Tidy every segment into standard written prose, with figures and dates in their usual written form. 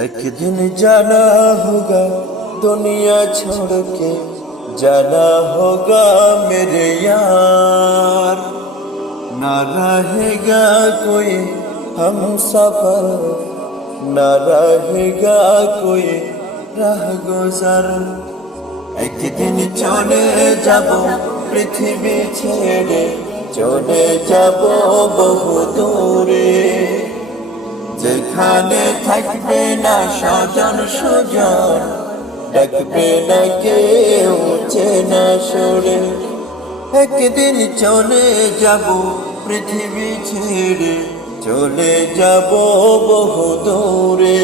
एक दिन जाना होगा दुनिया छोड़ के, जाना होगा मेरे यार। ना रहेगा कोई हम सफर, ना रहेगा कोई राह गुजर। एक दिन चले जाबो पृथ्वी ছেড়ে, চলে যাব বহু দূরে। যেখানে থাকবে না স্বজন সুজন, ডাকবে না কেউ চেনা সুরে। একদিন চলে যাব পৃথিবী ছেড়ে, চলে যাব বহু দূরে।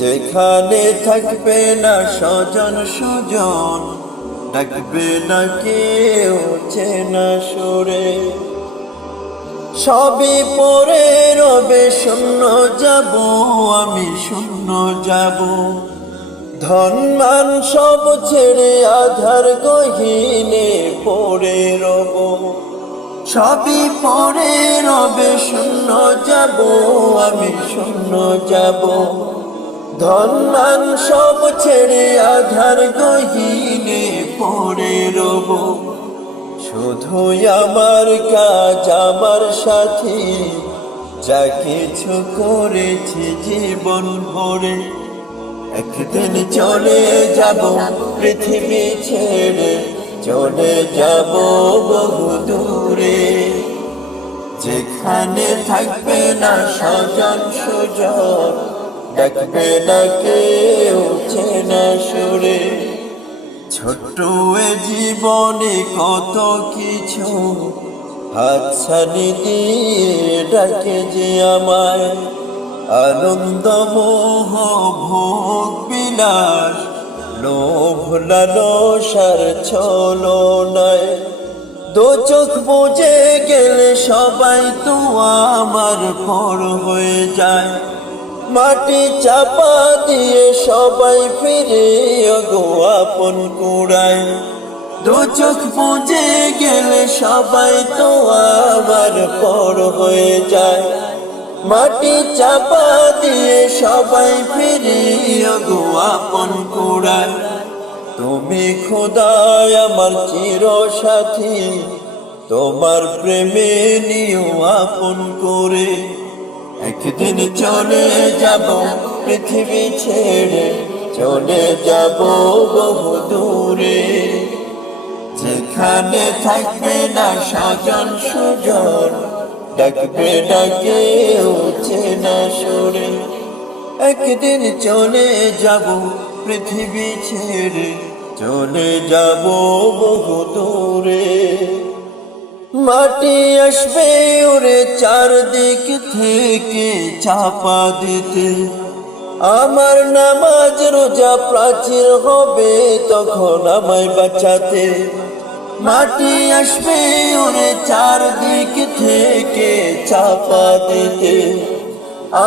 যেখানে থাকবে না স্বজন সুজন, ডাকবে না কেউ চেনা সুরে। সবই পরে রবে, শূন্য যাব আমি, শূন্য যাব। ধন মান সব ছেড়ে আধার গহীনে পড়ে রব। সবই পরে রবে, শূন্য যাব আমি, শূন্য যাব। ধন মান সব ছেড়ে আধার গহীনে পড়ে রব। শুধুই আমার কাজ, আমার সাথী, যা কিছু করেছি জীবন ভরে। একদিন চলে যাব পৃথিবী ছেড়ে, চলে যাব বহু দূরে। যেখানে থাকবে না স্বজন সুজন, ডাকবে না কেউ চেনা সুরে। ছোট্ট এ জীবনে কত কিছু হাতছানি দিয়ে ডাকে যে আমায়। আনন্দ মোহ ভোগ বিলাস, লোভ লালসার ছলনায়। দু চোখ বুজে গেলে সবাই তো আমার পর হয়ে যায়। মাটি চাপা দিয়ে সবাই ফিরে গো আপন কুড়ায়। দু চোখ বুজে গেলে সবাই তো আমার পর হয়ে যায়। মাটি চাপা দিয়ে সবাই ফিরে গো আপন কুড়ায়। তুমি খোদায় আমার চির সাথী, তোমার প্রেমে নিও আপন করে। একদিন চলে যাব পৃথিবী ছেড়ে, চলে যাব বহু দূরে। যেখানে থাকবে না স্বজন সুজন, ডাকবে না কেউ চেনা সুরে। একদিন চলে যাব পৃথিবী ছেড়ে, চলে যাব বহু দূরে। মাটি আসবে ওরে চারদিক থেকে চাপা দিতে। আমার নামাজ রোজা প্রাচীর হবে তখন আমায় বাঁচাতে। মাটি আসবে ওরে চারদিক থেকে চাপা দিতে।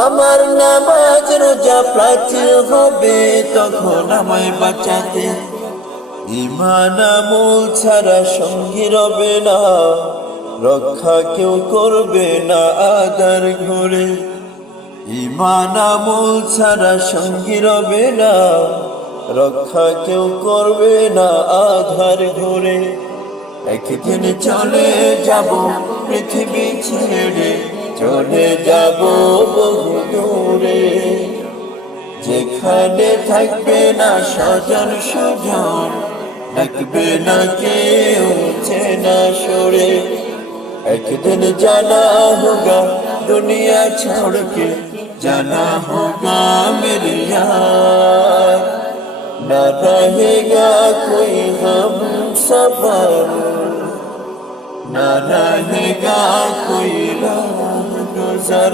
আমার নামাজ রোজা প্রাচীর হবে তখন আমায় বাঁচাতে। ঈমান আমল ছাড়া সঙ্গী রবে না, রক্ষা কেউ করবে না আধার ঘরে। ঈমান আমল ছাড়া সঙ্গী রবে না, রক্ষা কেউ করবে না আধার ঘরে। একদিন চলে যাব পৃথিবী ছেড়ে, চলে যাব বহু দূরে। যেখানে থাকবে না স্বজন সুজন, ডাকবে না কেউ চেনা সুরে। একদিন जाना होगा दुनिया छोड़ के, जाना होगा मेरे यार। ना रहेगा कोई हम सफर, ना रहेगा कोई राह गुजर।